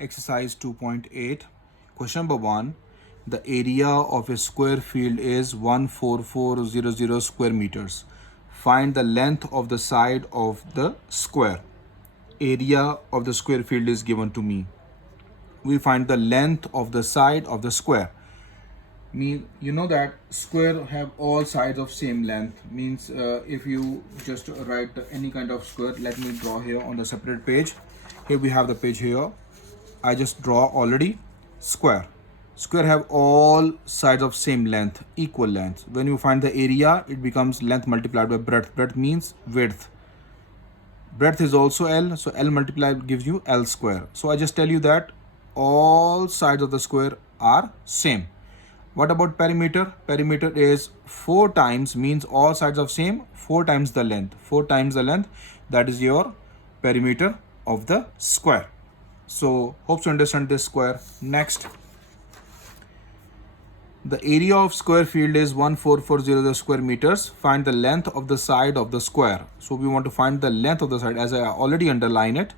Exercise 2.8. Question number 1. The area of a square field is 14400 square meters. Find the length of the side of the square. Area of the square field is given to me. We find the length of the side of the square. You know that square have all sides of same length. Means if you just write any kind of square, let me draw here on the separate page. Here we have the page here. I just draw already square. Square have all sides of same length, equal length. When you find the area, it becomes length multiplied by breadth. Breadth means width. Breadth is also L, so L multiplied gives you L square. So I just tell you that all sides of the square are same. What about perimeter? Perimeter is 4 times, means all sides of same, 4 times the length. 4 times the length, that is your perimeter of the square. So hope you understand this square. Next, the area of square field is 14400 square meters. Find the length of the side of the square. So we want to find the length of the side, as I already underline it.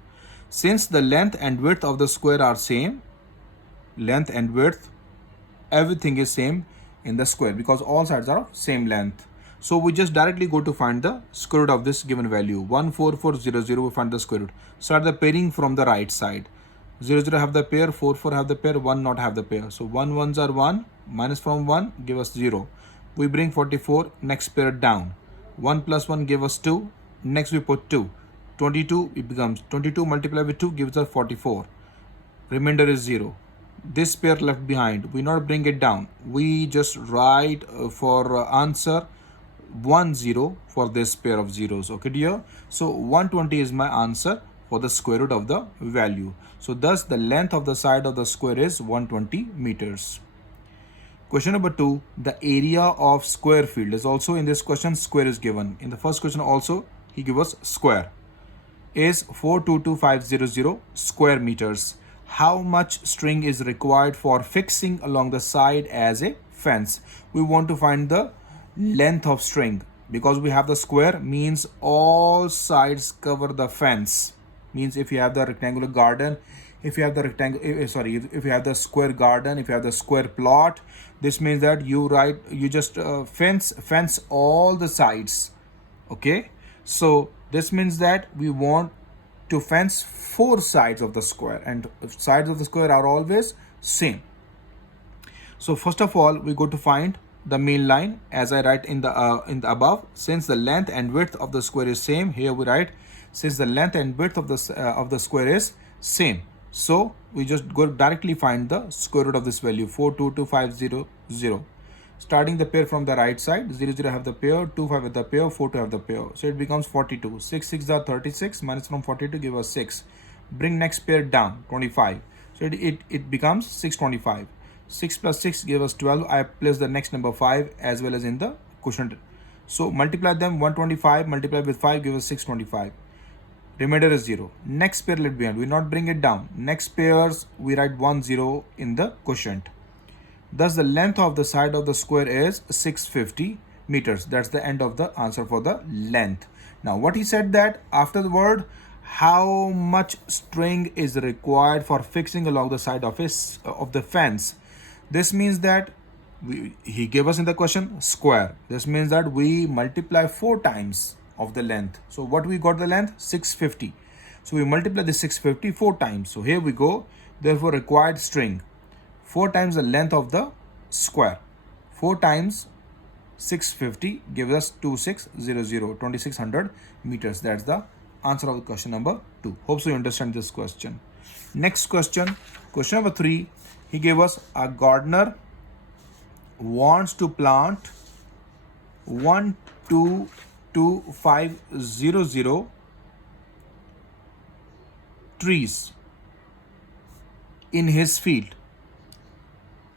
Since the length and width of the square are same, length and width, everything is same in the square because all sides are of same length. So we just directly go to find the square root of this given value. 14400, we find the square root. Start the pairing from the right side. 0 have the pair, 4 have the pair, 1 not have the pair. So 1 ones are 1, minus from 1 give us 0. We bring 44, next pair down. 1 plus 1 give us 2, next we put 2. 22, it becomes 22 multiplied with 2 gives us 44. Remainder is 0. This pair left behind, we not bring it down. We just write for answer 1 0 for this pair of zeros. Okay dear. So 120 is my answer for the square root of the value. So thus the length of the side of the square is 120 meters. Question number 2. The area of square field is also in this question. Square is given. In the first question also he gives us square is 422500 square meters. How much string is required for fixing along the side as a fence? We want to find the length of string because we have the square, means all sides cover the fence. Means if you have the rectangular garden, if you have the if you have the square garden, if you have the square plot, this means that you just fence all the sides. Okay, so this means that we want to fence 4 sides of the square, and sides of the square are always same. So first of all, we go to find the main line as I write in the above. Since the length and width of the square is same, here we write since the length and width of the square is same. So we just go directly find the square root of this value 422500. Starting the pair from the right side, 0 have the pair, 2 have the pair, 4 have the pair. So it becomes 42. 6 6 are 36, minus from 42 give us 6. Bring next pair down, 25. So it becomes 625. 6 plus 6 give us 12. I place the next number 5 as well as in the quotient. So multiply them, 125 multiplied with 5 give us 625. Remainder is 0. Next pair left behind, we not bring it down. Next pairs we write 1 0 in the quotient. Thus the length of the side of the square is 650 meters. That's the end of the answer for the length. Now what he said that after the word, how much string is required for fixing along the side of the fence. This means that he gave us in the question square. This means that we multiply 4 times of the length. So what we got the length? 650. So we multiply the 650 4 times. So here we go. Therefore required string 4 times the length of the square. 4 times 650 gives us 2600, 2600 meters. That's the answer of the question number 2. Hope so you understand this question. Next question, question number 3. He gave us a gardener wants to plant 12500 trees in his field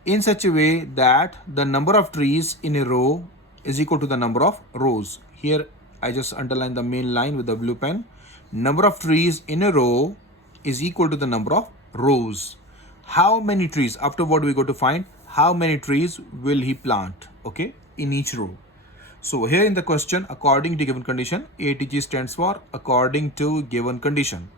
in such a way that the number of trees in a row is equal to the number of rows. Here I just underline the main line with the blue pen. Number of trees in a row is equal to the number of rows. How many trees? Afterward we go to find how many trees will he plant, okay, in each row. So here in the question, according to given condition, ATG stands for according to given condition.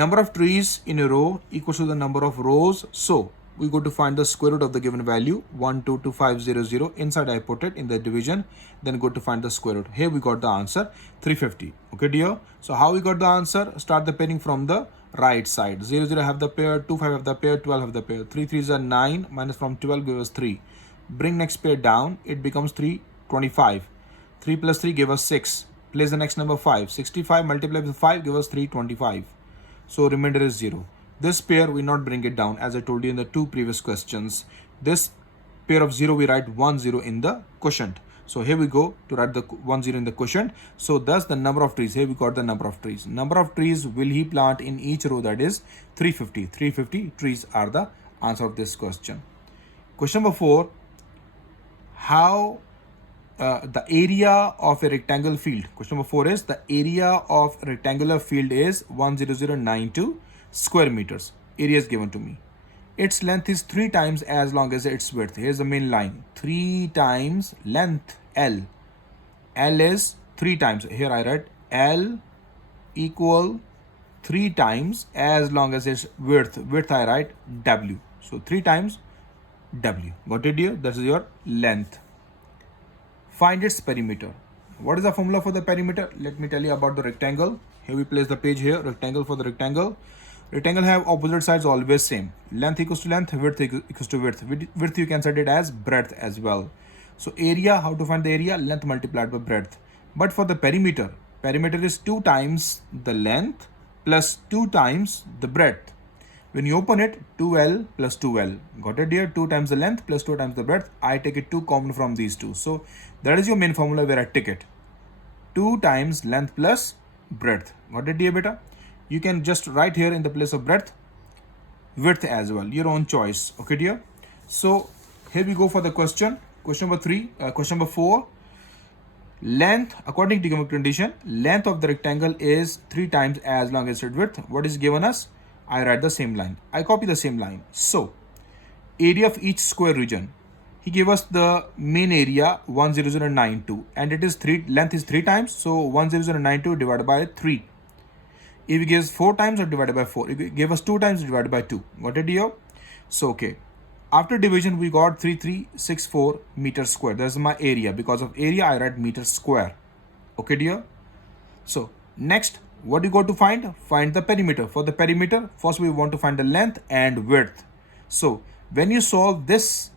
Number of trees in a row equals to the number of rows. So we go to find the square root of the given value 122,500. Inside I put it in the division, then go to find the square root. Here we got the answer 350. Okay dear. So how we got the answer? Start the pairing from the right side. 0 0 have the pair, 2 5 have the pair, 12 have the pair. 3 3s are 9, minus from 12 gives us 3. Bring next pair down, it becomes 325. 3 plus 3 give us 6. Place the next number 5. 65 multiplied with 5 give us 325. So remainder is 0. This pair we not bring it down, as I told you in the two previous questions. This pair of 0 we write 1 0 in the quotient. So here we go to write the 1 0 in the quotient. So thus the number of trees, here we got the number of trees. Number of trees will he plant in each row, that is 350. 350 trees are the answer of this question. Question number 4. How the area of a rectangle field. Question number 4 is the area of a rectangular field is 10092 square meters. Area is given to me. Its length is 3 times as long as its width. Here's the main line. 3 times length L. L is 3 times. Here I write L equal 3 times as long as its width. Width I write W. So 3 times W. Got it here? That is your length. Find its perimeter. What is the formula for the perimeter? Let me tell you about the rectangle. Here we place the page here. Rectangle for the rectangle. Rectangle have opposite sides always same. Length equals to length, width equals to width. Width you can set it as breadth as well. So area, how to find the area? Length multiplied by breadth. But for the perimeter, perimeter is 2 times the length plus 2 times the breadth. When you open it, 2L plus 2L. Got it here? 2 times the length plus 2 times the breadth. I take it 2 common from these two. So that is your main formula where I take it. 2 times length plus breadth. Got it here, beta? You can just write here in the place of breadth, width as well. Your own choice. Okay, dear? So here we go for the question. Question number 3. Question number 4. Length, according to given condition, length of the rectangle is 3 times as long as its width. What is given us? I write the same line. I copy the same line. So, area of each square region. He gave us the main area 10092 and it is 3, length is 3 times. So, 10092 divided by 3. If he gives 4 times or divided by 4, if he gave us 2 times divided by 2. Got it here? So, okay. After division, we got 3364 meters square. That's my area. Because of area, I write meters square. Okay, dear? So, next. What do you got to find? Find the perimeter. For the perimeter, first we want to find the length and width. So when you solve this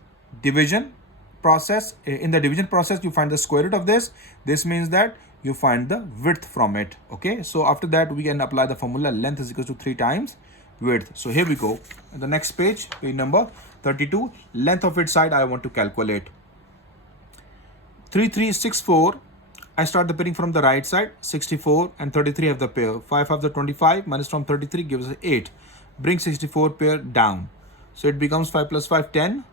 division process, in the division process, you find the square root of this. This means that you find the width from it. Okay. So after that, we can apply the formula length is equal to 3 times width. So here we go. On the next page, page number 32, length of its side I want to calculate. 3364. I start the pairing from the right side. 64 and 33 have the pair. 5 have the 25 minus from 33 gives us 8. Bring 64 pair down. So it becomes 5 plus 5, 10.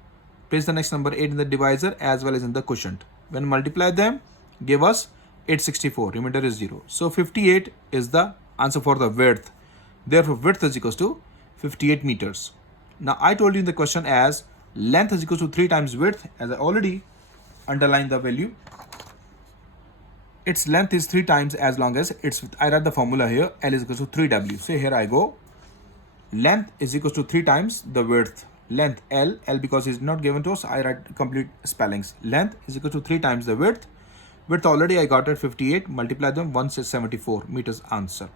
Place the next number 8 in the divisor as well as in the quotient. When multiply them, give us 864. Remainder is 0. So 58 is the answer for the width. Therefore, width is equals to 58 meters. Now, I told you in the question as length is equals to 3 times width. As I already underlined the value. Its length is 3 times as long as its width. I write the formula here. L is equals to 3W. So here I go. Length is equals to 3 times the width. Length L. L because it's not given to us. I write complete spellings. Length is equal to 3 times the width. Width already I got at 58. Multiply them. 174 meters answer.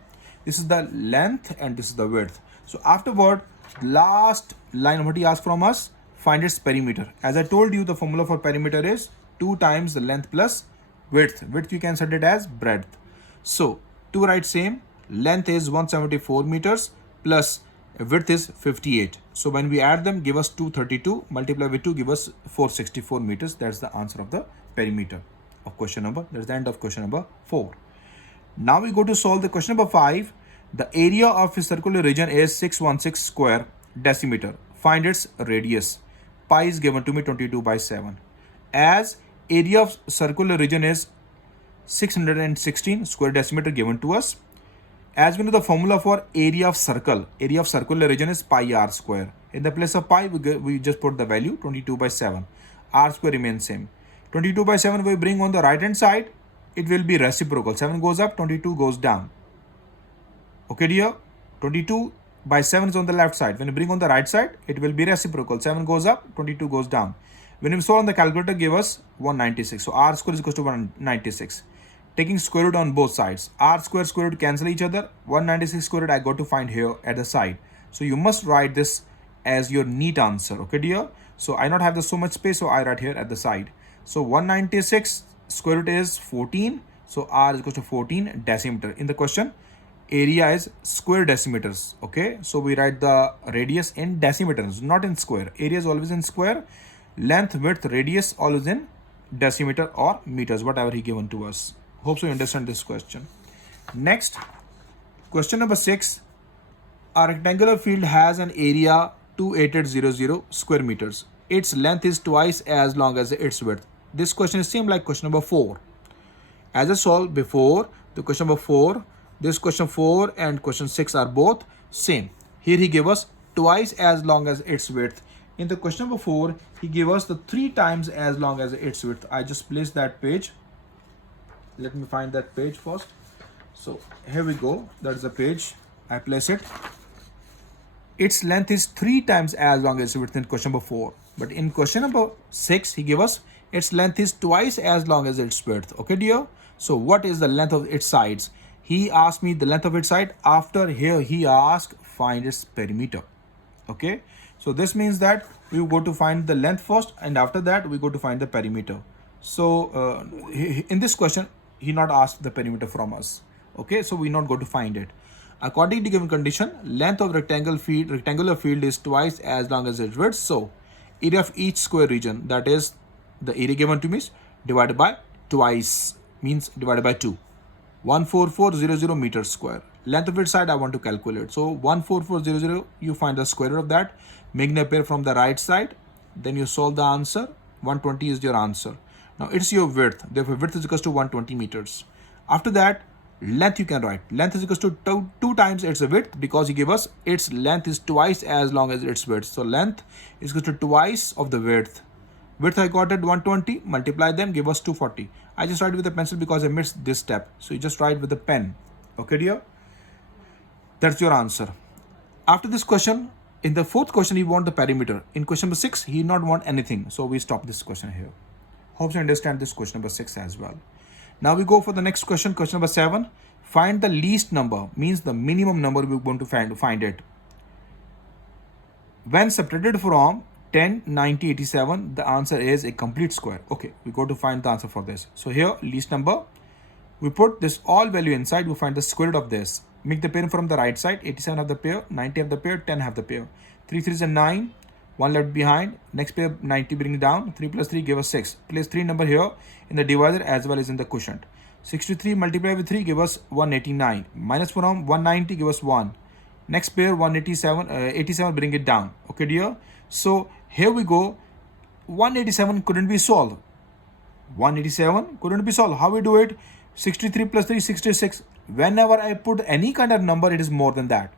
This is the length and this is the width. So afterward, last line what he asked from us. Find its perimeter. As I told you, the formula for perimeter is 2 times the length plus width. Width you can set it as breadth. So to write same, length is 174 meters plus width is 58. So when we add them, give us 232. Multiply with 2, give us 464 meters. That's the answer of the perimeter of question number. That's the end of question number 4. Now we go to solve the question number 5. The area of a circular region is 616 square decimeter. Find its radius. Pi is given to me 22 by 7. As area of circular region is 616 square decimeter given to us. As we know the formula for area of circular region is pi r square. In the place of pi, we just put the value 22 by 7. R square remains same. 22 by 7 we bring on the right hand side. It will be reciprocal. 7 goes up, 22 goes down. Okay, dear? 22 by 7 is on the left side. When you bring on the right side, it will be reciprocal. 7 goes up, 22 goes down. When you solve on the calculator, give us 196. So r square is equal to 196. Taking square root on both sides. R square root cancel each other. 196 square root I got to find here at the side. So you must write this as your neat answer. Okay, dear? So I not have so much space, so I write here at the side. So 196 square root is 14. So r is equal to 14 decimeter. In the question, area is square decimeters. Okay, so we write the radius in decimeters, not in square. Area is always in square. Length, width, radius always in decimeter or meters, whatever he given to us. Hope so you understand this question. Next, question number 6. A rectangular field has an area 28800 square meters. Its length is twice as long as its width. This question is same like question number 4. As I solved before, the question number 4, this question 4 and question 6 are both same. Here he gave us twice as long as its width. In the question number 4, he gave us the 3 times as long as its width. I just placed that page. Let me find that page first. So here we go. That's the page. I place it. Its length is 3 times as long as its width in question number 4. But in question number 6, he gave us its length is twice as long as its width. Okay, dear? So what is the length of its sides? He asked me the length of its side. After here, he asked find its perimeter. Okay, so this means that we go to find the length first, and after that we go to find the perimeter. So in this question, he not asked the perimeter from us. Okay, so we not go to find it. According to given condition, length of rectangular field is twice as long as its width. So area of each square region, that is the area given to me, is divided by twice, means divided by 2. 14400 meters square. Length of its side I want to calculate. So 14400, you find the square root of that, making appear from the right side. Then you solve the answer. 120 is your answer. Now it's your width. Therefore width is equal to 120 meters. After that, length you can write. Length is equal to 2 times its width, because he gave us its length is twice as long as its width. So length is equal to twice of the width. Width I got at 120, multiply them, give us 240. I just write with a pencil because I missed this step. So you just write with a pen. Okay, dear? That's your answer. After this question, in the 4th question, he want the perimeter. In question number 6, he not want anything. So we stop this question here. Hope you understand this question number 6 as well. Now we go for the next question, question number 7. Find the least number, means the minimum number we're going to find it. When subtracted from 10, 90, 87, the answer is a complete square. Okay, we go to find the answer for this. So here, least number, we put this all value inside, we find the square root of this. Make the pair from the right side. 87 have the pair, 90 have the pair, 10 have the pair. 3 3s are 9, 1 left behind. Next pair 90, bring it down. 3 plus 3 give us 6. Place 3 number here in the divisor as well as in the quotient. 63 multiply with 3 give us 189. Minus from 190 give us 1. Next pair 187, 87 bring it down. Okay, dear? So here we go. 187 couldn't be solved. 187 couldn't be solved. How we do it? 63 plus 3, 66. Whenever I put any kind of number, it is more than that.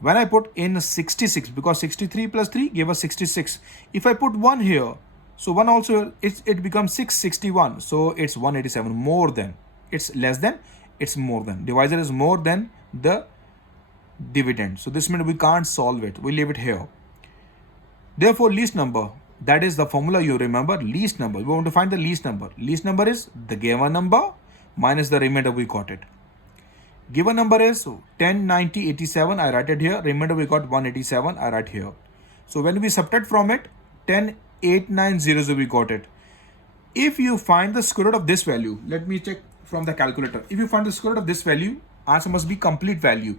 When I put in 66, because 63 plus 3 gave us 66. If I put 1 here, so 1 also, it becomes 661. So it's 187, more than. It's less than, it's more than. Divisor is more than the dividend. So this means we can't solve it. We leave it here. Therefore, least number, that is the formula you remember, least number. We want to find the least number. Least number is the given number minus the remainder we got it. Given number is 10, 90, 87. I write it here. Remainder we got 187. I write here. So when we subtract from it, 10, 8, 9, 0, 0, we got it. If you find the square root of this value, let me check from the calculator. If you find the square root of this value, answer must be complete value.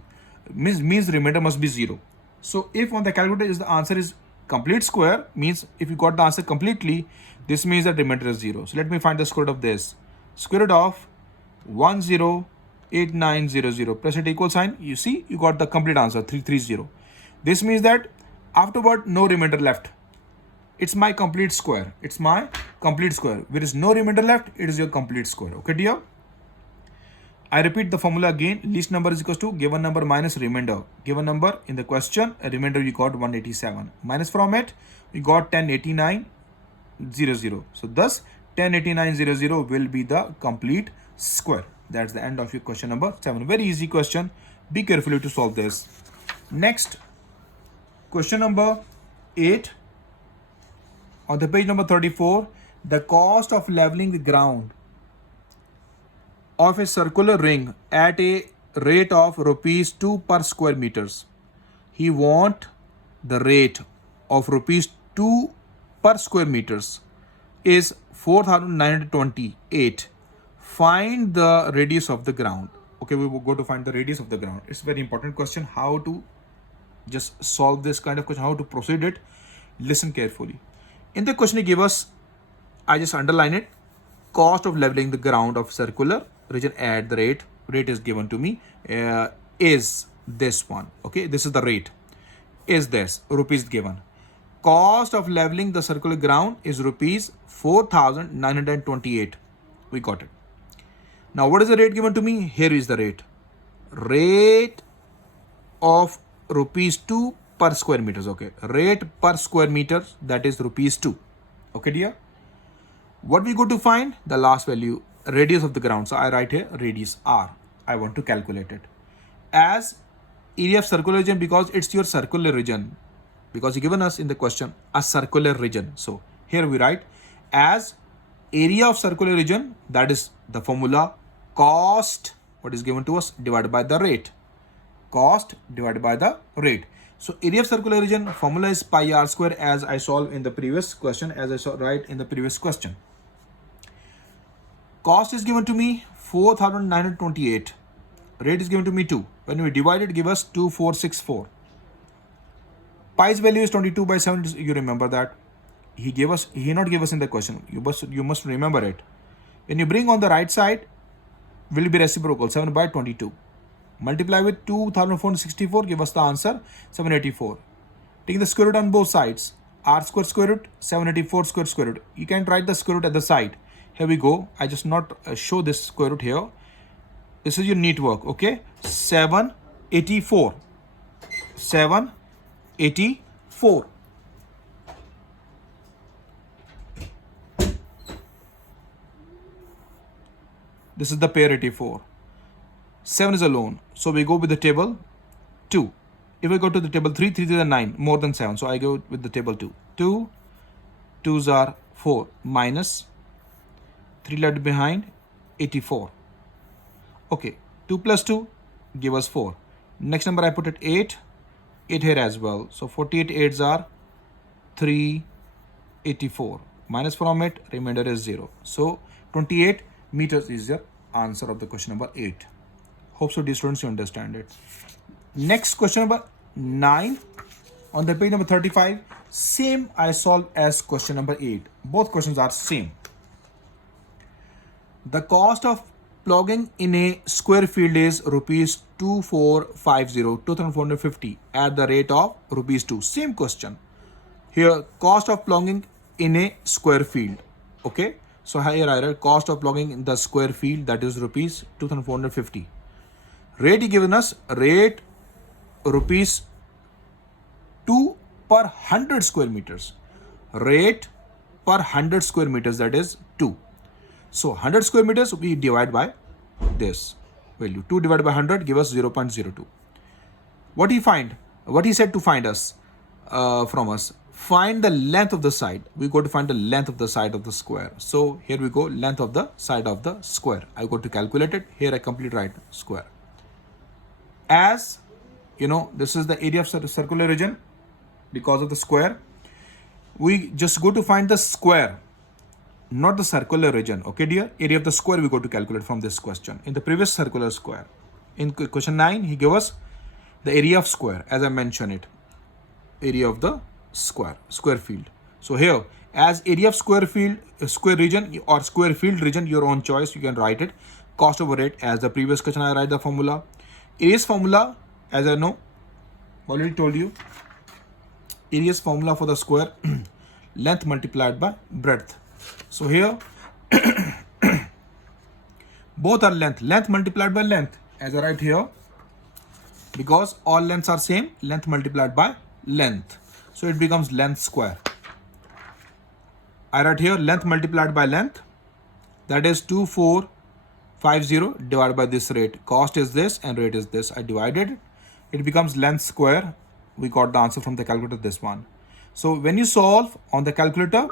Means remainder must be 0. So if on the calculator is the answer is complete square, means if you got the answer completely, this means that remainder is 0. So let me find the square root of this. Square root of 108900 plus it equal sign. You see, you got the complete answer 330. This means that afterward no remainder left. It's my complete square. It's my complete square. There is no remainder left. It is your complete square. Okay, dear? I repeat the formula again. Least number is equal to given number minus remainder. Given number in the question, a remainder you got 187. Minus from it, we got 108900. So thus 108900 will be the complete square. That's the end of your question number 7. Very easy question. Be carefully to solve this. Next, question number 8 on the page number 34. The cost of leveling the ground of a circular ring at a rate of rupees 2 per square meters. He want the rate of rupees 2 per square meters is 4928. Find the radius of the ground. Okay, we will go to find the radius of the ground. It's a very important question. How to just solve this kind of question, how to proceed it. Listen carefully. In the question he gave us, I just underline it. Cost of leveling the ground of circular region at the rate is given to me is this one. Okay, this is the rate. Is this rupees given. Cost of leveling the circular ground is rupees 4,928. We got it. Now what is the rate given to me? Here is the rate. Rate of rupees 2 per square meters. Okay, rate per square meter, that is rupees 2. Okay dear. What we go to find? The last value, radius of the ground. So I write here radius r. I want to calculate it as area of circular region, because it's your circular region, because you given us in the question a circular region. So here we write as area of circular region, that is the formula cost, what is given to us, divided by the rate. Cost divided by the rate. So area of circular region formula is pi r square, as I solved in the previous question, as I saw right in the previous question. Cost is given to me 4,928. Rate is given to me 2. When we divide it, give us 2464. Pi's value is 22 by 7. You remember that. He not gave us in the question. You must remember it. When you bring on the right side, will be reciprocal, 7 by 22. Multiply with 2464, give us the answer 784. Take the square root on both sides. R square square root, 784 square root. You can write the square root at the side. Here we go. I just not show this square root here. This is your neat work. Okay, 784. 784. This is the pair 84. 7 is alone. So we go with the table 2. If I go to the table 3, 3 is 9, more than 7. So I go with the table 2. 2, 2s are 4, minus 3 left behind, 84. Okay, 2 plus 2 give us 4. Next number I put it 8. 8 here as well. So 48 8s are 384. Minus from it, remainder is 0. So 28 meters is your answer of the question number 8. Hope so, dear students, you understand it. Next question number 9 on the page number 35. Same I solved as question number 8. Both questions are same. The cost of plugging in a square field is rupees 2450 at the rate of rupees 2. Same question. Here cost of plugging in a square field. Okay. So here I write cost of plugging in the square field, that is rupees 2450. Rate given us, rate rupees 2 per 100 square meters. Rate per 100 square meters, that is 2. So 100 square meters we divide by this value. 2 divided by 100 give us 0.02. What he said to find us from us. Find the length of the side. We go to find the length of the side of the square. So here we go, length of the side of the square. I go to calculate it. Here I complete right square. As you know, this is the area of circular region because of the square. We just go to find the square, not the circular region. Okay dear, area of the square we go to calculate from this question. In the previous circular square, in question 9 he gave us the area of square, as I mentioned it, area of the square field. So here, as area of square field, square region or square field region, your own choice, you can write it. Cost over rate, as the previous question I write the formula. Area's formula, as I know, already told you, area's formula for the square, length multiplied by breadth. So here both are length multiplied by length, as I write here, because all lengths are same, length multiplied by length. So it becomes length square. I write here length multiplied by length, that is 2450 50 divided by this rate. Cost is this and rate is this. I divided it. It becomes length square. We got the answer from the calculator, this one. So when you solve on the calculator,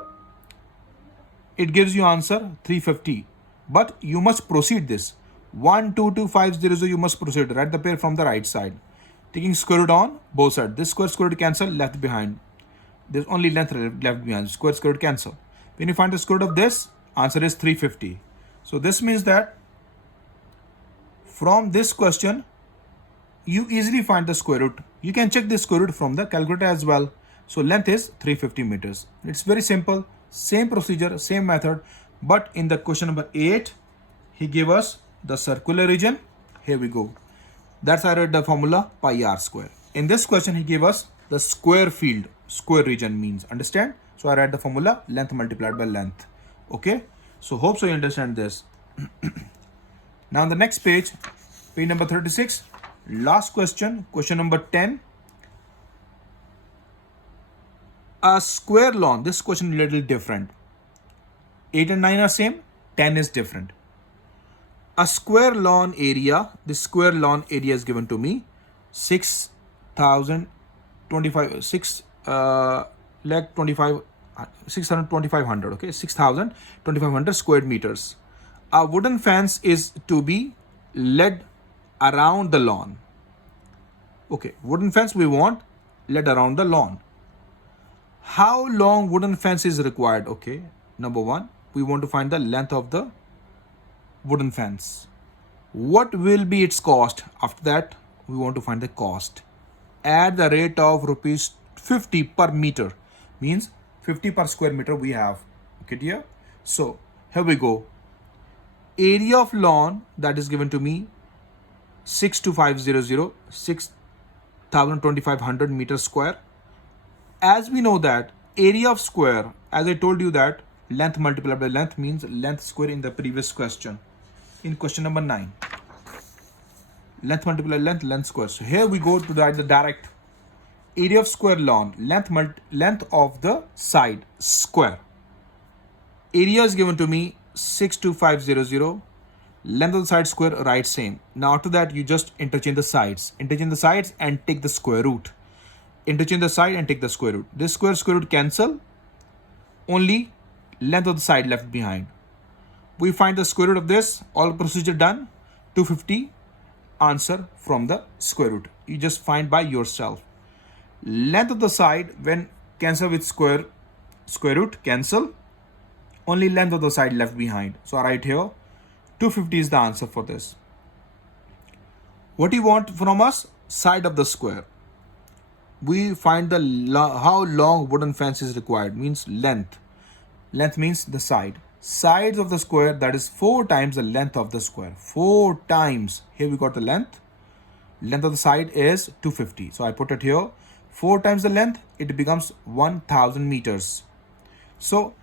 it gives you answer 350. But you must proceed this. 122500, you must proceed. Write the pair from the right side. Taking square root on both sides. This square root cancel, left behind. There's only length left behind. Square root cancel. When you find the square root of this, answer is 350. So this means that from this question, you easily find the square root. You can check the square root from the calculator as well. So length is 350 meters. It's very simple. Same procedure, same method. But in the question number 8, he gave us the circular region. Here we go. That's I read the formula pi r square. In this question, he gave us the square field. Square region means, understand? So I read the formula length multiplied by length. Okay. So hope so you understand this. Now on the next page, page number 36, last question, question number 10. A square lawn. This question is a little different. 8 and 9 are same, 10 is different. A square lawn area, this square lawn area is given to me 6,2500, okay, 6,2500 square meters. A wooden fence is to be led around the lawn. Okay, wooden fence we want led around the lawn. How long wooden fence is required? Okay, number 1, we want to find the length of the wooden fence. What will be its cost? After that, we want to find the cost at the rate of rupees 50 per meter, means 50 per square meter we have. Okay dear. So here we go. Area of lawn that is given to me 62500, 6,2500 meters square. As we know that area of square, as I told you that length multiplied by length means length square in the previous question. In question number 9, length multiplied length, length square. So here we go to the direct area of square lawn, length of the side square. Area is given to me 62500, length of the side square, right, same. Now after that, you just interchange the sides and take the square root. Interchange the side and take the square root. This square root cancel, only length of the side left behind. We find the square root of this, all procedure done, 250, answer from the square root. You just find by yourself. Length of the side, when cancel with square root, cancel, only length of the side left behind. So I write here, 250 is the answer for this. What do you want from us? Side of the square. We find the how long wooden fence is required, means length. Length means the side. Sides of the square, that is 4 times the length of the square. 4 times. Here we got the length. Length of the side is 250. So I put it here. 4 times the length, it becomes 1000 meters. So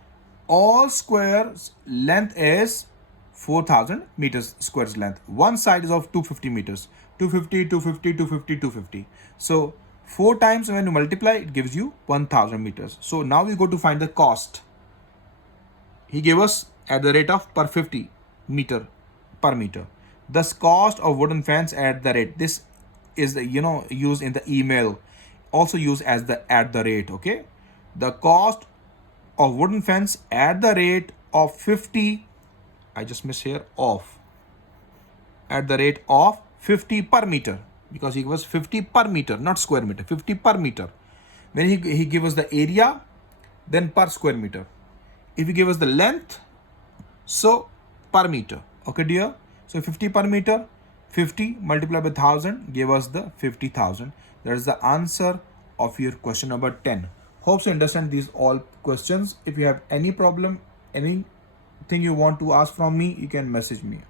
all squares length is 4000 meters squares length. One side is of 250 meters. 250, 250, 250, 250. So 4 times when you multiply, it gives you 1000 meters. So now we go to find the cost. He gave us at the rate of per 50 meter per meter. Thus cost of wooden fence at the rate. This is the, used in the email. Also used as the at the rate. Okay. The cost of wooden fence at the rate of 50. I just missed here off. At the rate of 50 per meter. Because he was 50 per meter, not square meter, 50 per meter. When he gave us the area, then per square meter. If he gave us the length, so per meter. Okay, dear. So 50 per meter, 50 multiplied by 1000 gave us the 50,000. That is the answer of your question number 10. Hope you understand these all questions. If you have any problem, anything you want to ask from me, you can message me.